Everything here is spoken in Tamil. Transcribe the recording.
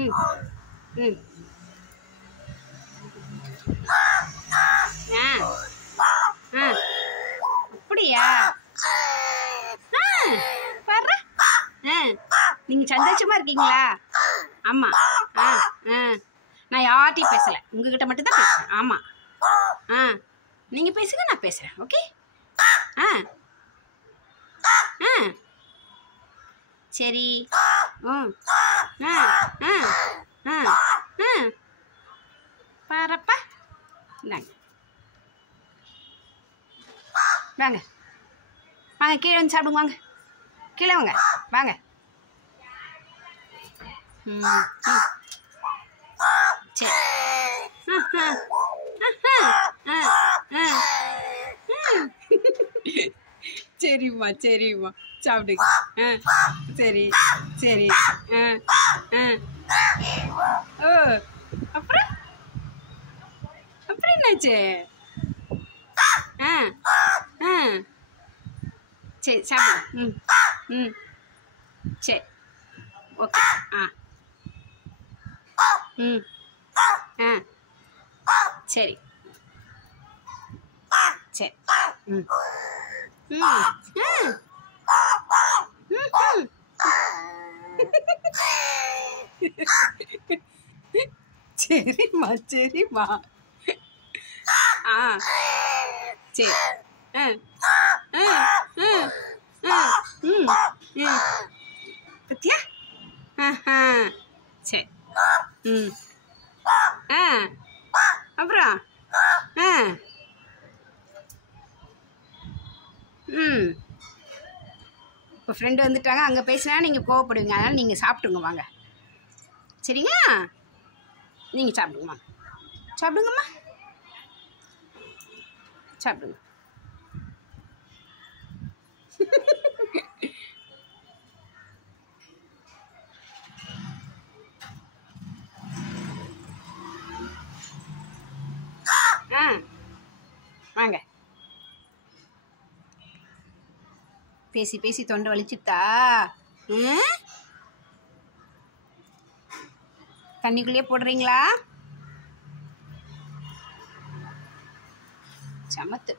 ம் ம் ஆ ஆ அப்படியா பாரு நீங்கள் சந்தோஷமாக இருக்கீங்களா? ஆமாம். நான் யார்ட்டையும் பேசலை, உங்ககிட்ட மட்டும்தான் பேசுகிறேன். ஆமாம். நீங்கள் பேசுங்க, நான் பேசுகிறேன். ஓகே. சரி. பாரப்பா. இந்தாங்க, வாங்க வாங்க, கீழே வந்து சாப்பிடுங்க. வாங்க கீழே வாங்க, வாங்க. சரி. சரிம்மா சரிம்மா, சாப்பிடுங்க. சரி சரி. ஓ, அப்புறம் அப்புறம் என்னாச்சு? சரி, சாப்பிடுங்க. சரி, ஓகே. சரி சரி. சரிம்மா சரிம்மா. சரி. பத்தியா? சரி. அப்புறம் இப்போ ஃப்ரெண்டு வந்துட்டாங்க, அங்கே பேசினா நீங்கள் கோவப்படுவீங்க. அதனால் நீங்கள் சாப்பிடுங்க, வாங்க. சரிங்களா? நீங்கள் சாப்பிடுங்கம்மா, சாப்பிடுங்கம்மா, சாப்பிடுங்க. வாங்க. பேசி பேசி தொண்டை வலிச்சுட்டா? தண்ணிக்குள்ளேயே போடுறீங்களா? சமத்து.